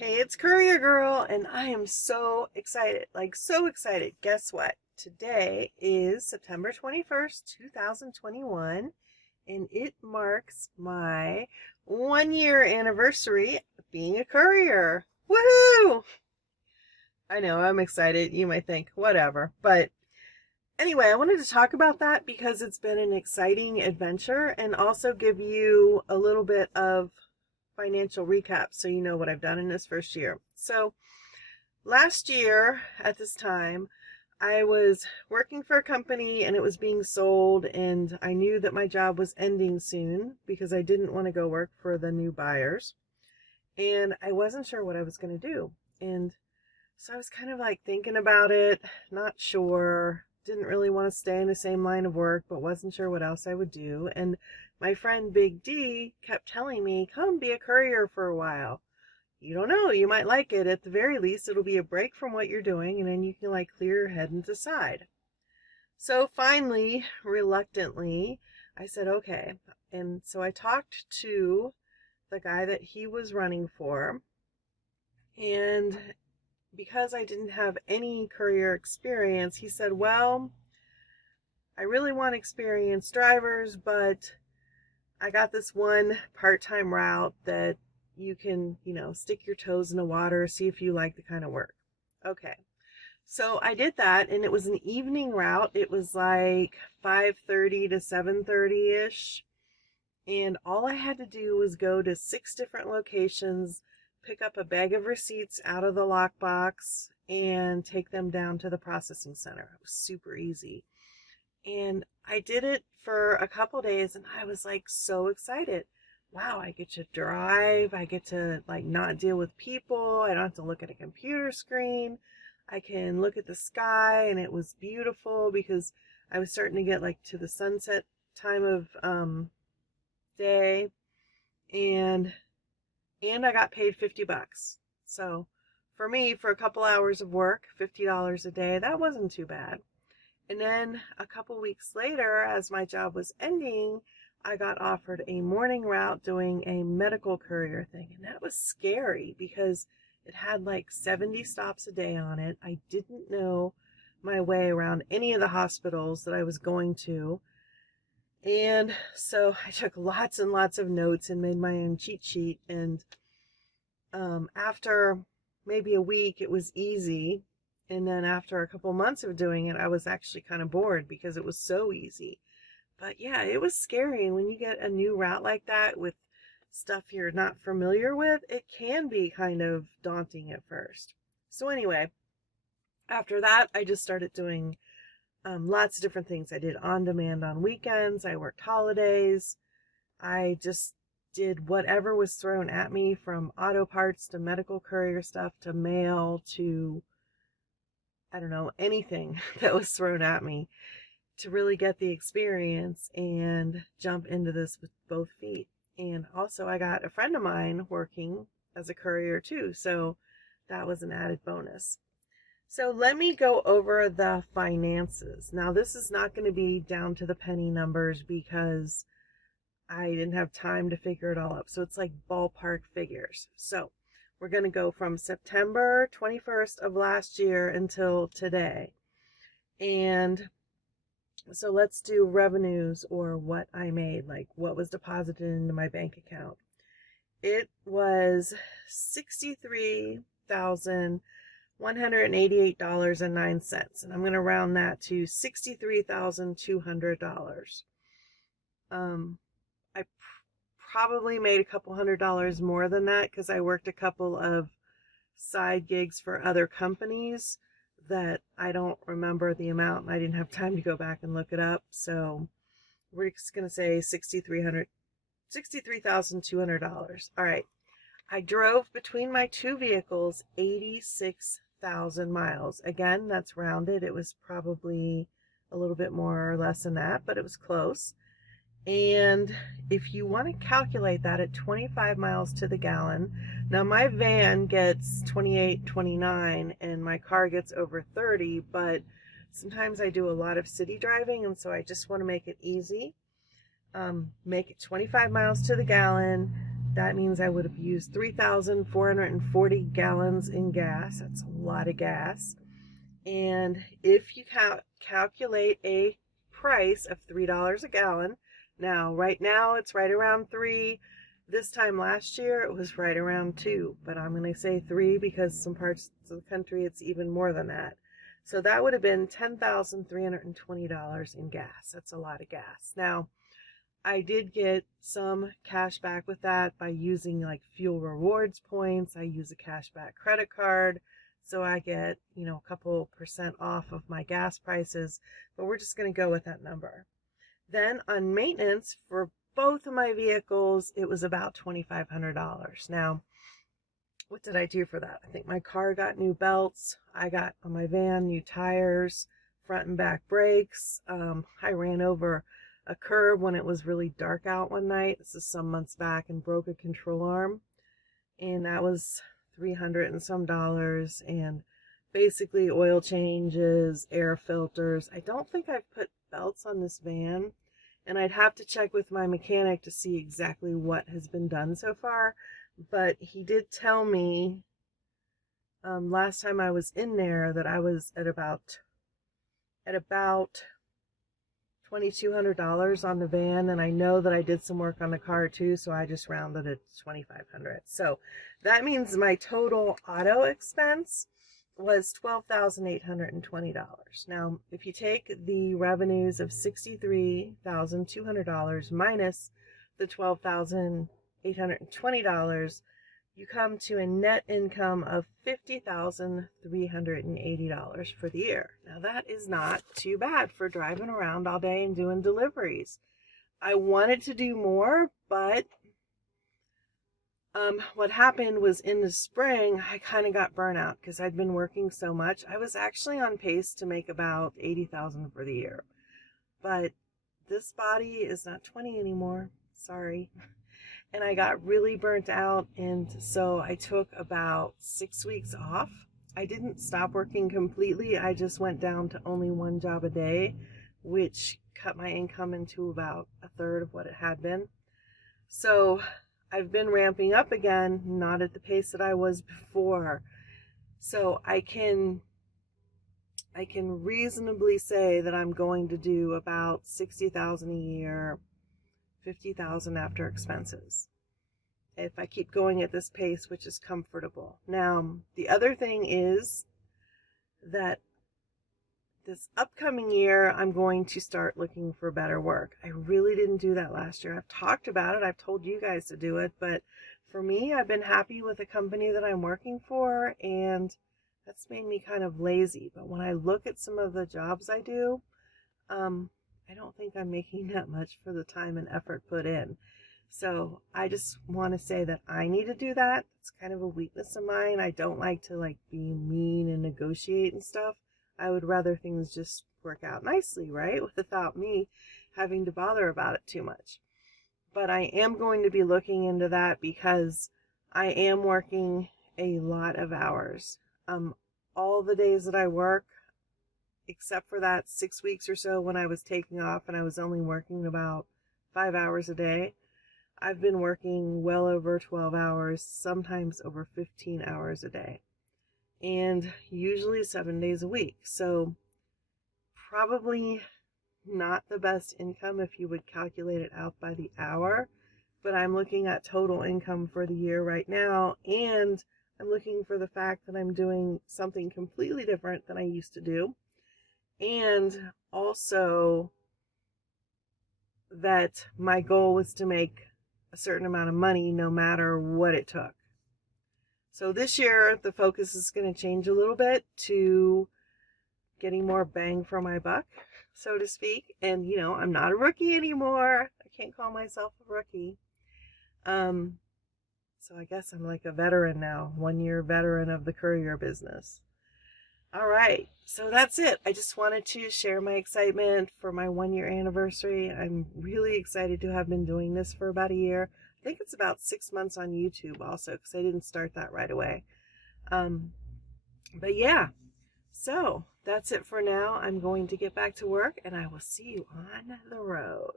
Hey, it's Courier Girl, and I am so excited. Like, so excited. Guess what? Today is September 21st, 2021, and it marks my 1 year anniversary of being a courier. Woohoo! I know, I'm excited. You might think, whatever. But anyway, I wanted to talk about that because it's been an exciting adventure and also give you a little bit of financial recap so you know what I've done in this first year. So, last year at this time, I was working for a company and it was being sold, and I knew that my job was ending soon because I didn't want to go work for the new buyers. And I wasn't sure what I was going to do. And so I was kind of like thinking about it, not sure, didn't really want to stay in the same line of work, but wasn't sure what else I would do. And my friend Big D kept telling me, come be a courier for a while. You don't know, you might like it. At the very least, it'll be a break from what you're doing, and then you can like clear your head and decide. So finally, reluctantly, I said, okay. And so I talked to the guy that he was running for, and because I didn't have any courier experience, he said, well, I really want experienced drivers, but I got this one part-time route that you can, stick your toes in the water, see if you like the kind of work. Okay. So I did that, and it was an evening route. It was like 5:30 to 7:30-ish. And all I had to do was go to 6 different locations, pick up a bag of receipts out of the lockbox, and take them down to the processing center. It was super easy. And I did it for a couple days, and I was like so excited. Wow, I get to drive. I get to like not deal with people. I don't have to look at a computer screen. I can look at the sky, and it was beautiful because I was starting to get like to the sunset time of day, and I got paid $50. So for me, for a couple hours of work, $50 a day, that wasn't too bad. And then a couple weeks later, as my job was ending, I got offered a morning route doing a medical courier thing. And that was scary because it had like 70 stops a day on it. I didn't know my way around any of the hospitals that I was going to. And so I took lots and lots of notes and made my own cheat sheet. And after maybe a week, it was easy. And then after a couple months of doing it, I was actually kind of bored because it was so easy. But yeah, it was scary. And when you get a new route like that with stuff you're not familiar with, it can be kind of daunting at first. So anyway, after that, I just started doing lots of different things. I did on demand on weekends. I worked holidays. I just did whatever was thrown at me, from auto parts to medical courier stuff to mail to, I don't know, anything that was thrown at me to really get the experience and jump into this with both feet. And also, I got a friend of mine working as a courier too, so that was an added bonus. So let me go over the finances. Now, this is not going to be down to the penny numbers because I didn't have time to figure it all up. So it's like ballpark figures. So we're going to go from September 21st of last year until today. And so let's do revenues, or what I made, like what was deposited into my bank account. It was $63,188.09, and I'm going to round that to $63,200. I probably made a couple $100 more than that because I worked a couple of side gigs for other companies that I don't remember the amount, and I didn't have time to go back and look it up. So we're just going to say $63,200. All right. I drove between my two vehicles 86,000 miles. Again, that's rounded. It was probably a little bit more or less than that, but it was close. And if you want to calculate that at 25 miles to the gallon, now my van gets 28, 29, and my car gets over 30, but sometimes I do a lot of city driving, and so I just want to make it easy. Make it 25 miles to the gallon. that means I would have used 3,440 gallons in gas. That's a lot of gas. And if you calculate a price of $3 a gallon, now right now it's right around 3. This time last year it was right around 2, but I'm going to say 3 because some parts of the country it's even more than that. So that would have been $10,320 in gas. That's a lot of gas. Now, I did get some cash back with that by using like fuel rewards points. I use a cashback credit card, so I get, a couple percent off of my gas prices, but we're just going to go with that number. Then on maintenance for both of my vehicles, it was about $2,500. Now, what did I do for that? I think my car got new belts. I got on my van new tires, front and back brakes. I ran over a curb when it was really dark out one night. This is some months back, and broke a control arm. And that was $300 and some dollars. And basically oil changes, air filters. I don't think I've put belts on this van. And I'd have to check with my mechanic to see exactly what has been done so far. But he did tell me last time I was in there that I was at about $2,200 on the van, and I know that I did some work on the car too, so I just rounded it to $2,500. So that means my total auto expense was $12,820. Now, if you take the revenues of $63,200 minus the $12,820, you come to a net income of $50,380 for the year. Now, that is not too bad for driving around all day and doing deliveries. I wanted to do more, but what happened was in the spring, I kind of got burnout because I'd been working so much. I was actually on pace to make about $80,000 for the year, but this body is not 20 anymore. Sorry. And I got really burnt out, and so I took about 6 weeks off. I didn't stop working completely. I just went down to only one job a day, which cut my income into about a third of what it had been. So I've been ramping up again, not at the pace that I was before. So I can reasonably say that I'm going to do about $60,000 a year, $50,000 after expenses, if I keep going at this pace, which is comfortable. Now, the other thing is that this upcoming year, I'm going to start looking for better work. I really didn't do that last year. I've talked about it. I've told you guys to do it. But for me, I've been happy with the company that I'm working for, and that's made me kind of lazy. But when I look at some of the jobs I do, I don't think I'm making that much for the time and effort put in. So I just want to say that I need to do that. It's kind of a weakness of mine. I don't like to be mean and negotiate and stuff. I would rather things just work out nicely, right? Without me having to bother about it too much. But I am going to be looking into that because I am working a lot of hours. All the days that I work, except for that 6 weeks or so when I was taking off and I was only working about 5 hours a day, I've been working well over 12 hours, sometimes over 15 hours a day, and usually 7 days a week. So probably not the best income if you would calculate it out by the hour, but I'm looking at total income for the year right now, and I'm looking for the fact that I'm doing something completely different than I used to do, and also that my goal was to make a certain amount of money no matter what it took. So this year, the focus is going to change a little bit to getting more bang for my buck, so to speak. And, I'm not a rookie anymore. I can't call myself a rookie. So I guess I'm like a veteran now, 1 year veteran of the courier business. All right, so that's it. I just wanted to share my excitement for my 1 year anniversary. I'm really excited to have been doing this for about a year. I think it's about 6 months on YouTube also, because I didn't start that right away. But yeah, so that's it for now. I'm going to get back to work, and I will see you on the road.